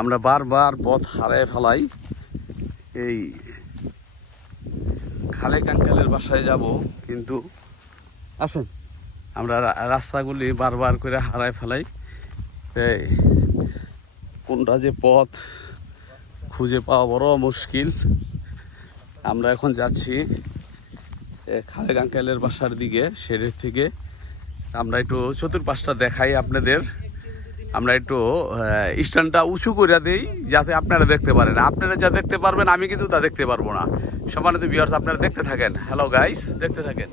আমরা বারবার পথ হারায় ফেলাই। এই খালেক আঙ্কেলের বাসায় যাব, কিন্তু আসুন আমরা রাস্তাগুলি বারবার করে হারায় ফেলাই। কোনটা যে পথ খুঁজে পাওয়া বড় মুশকিল। আমরা এখন যাচ্ছি খালেক আঙ্কেলের বাসার দিকে। সেটার থেকে আমরা একটু চতুর্পাশটা দেখাই আপনাদের। আমরা একটু স্ট্যান্ডটা উঁচু করে দিই যাতে আপনারা দেখতে পারেন। আপনারা যা দেখতে পারবেন আমি কিন্তু তা দেখতে পারবো না। সম্মানিত ভিউয়ার্স, আপনারা দেখতে থাকেন। হ্যালো গাইস, দেখতে থাকেন।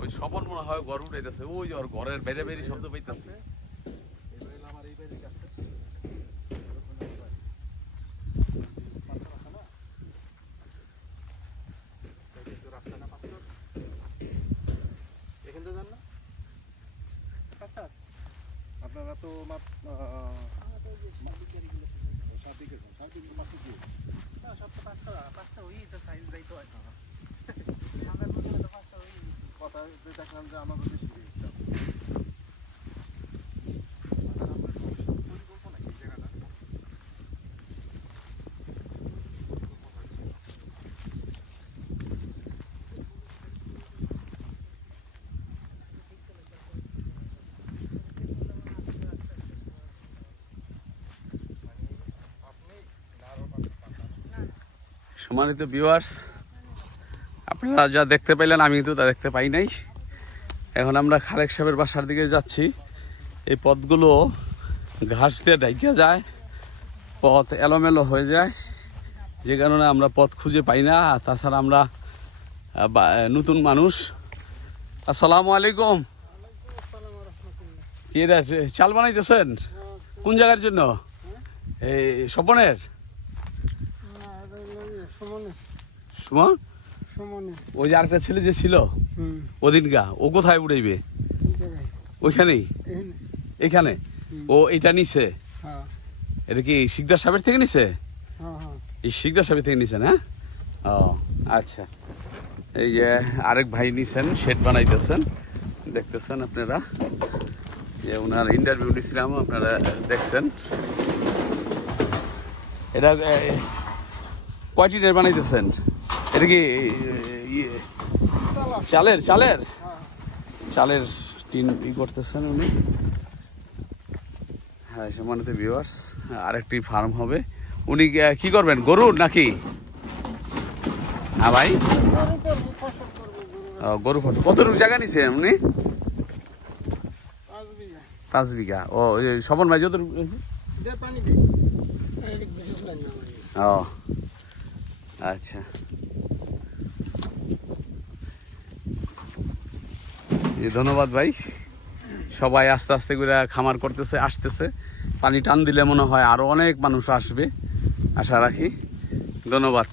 ওই সবল মনে হয় ঘর উঠাইতেছে, ওই যে ওর ঘরের বেড়ে বেড়ে শব্দ পাইতেছে। আপনারা তো কথা দেখলাম যে আমাদের বেশি সম্মানিত ভিউয়ার্স, আপনারা যা দেখতে পাইলেন আমি কিন্তু তা দেখতে পাই নাই। এখন আমরা খালেক সাহেবের বাসার দিকে যাচ্ছি। এই পথগুলো ঘাস দিয়ে ঢাইকা যায়, পথ এলোমেলো হয়ে যায়, যে কারণে আমরা পথ খুঁজে পাই না। তাছাড়া আমরা নতুন মানুষ। আসসালামু আলাইকুম। কি এটা চাল বানাইতেছেন? কোন জায়গার জন্য? এই স্বপনের সুমন, ওই যে আরেকটা ছেলে যে ছিল ওদিনকা, ও কোথায় উড়াইবে? ওইখানেই, এইখানে ও এটা নিছে। এটা কি শিকদার সাহেবের থেকে নিছে? এই শিকদার সাহেবের থেকে নিছেন? হ্যাঁ, ও আচ্ছা। এই যে আরেক ভাই নিছেন, শেড বানাইতেছেন, দেখতেছেন আপনারা। যে ওনার ইন্টারভিউ নিয়েছিলাম, আপনারা দেখছেন। এটা কয়টি টিনের বানাইতেছেন? এটা কি চালের চালের চালের টিন করতেছেন উনি। হ্যাঁ, সম্মানিত ভিউয়ার্স, আরেকটি ফার্ম হবে। উনি কি করবেন, গরুর নাকি? হ্যাঁ ভাই, গরু ফসল। কতটুকু জায়গা নিছেন উনি? 5 বিঘা। ও স্বপন ভাই যত, ও আচ্ছা। ধন্যবাদ ভাই। সবাই আস্তে আস্তে করে খামার করতেছে, আসতেছে। পানি টান দিলে মনে হয় আরো অনেক মানুষ আসবে, আশা রাখি। ধন্যবাদ।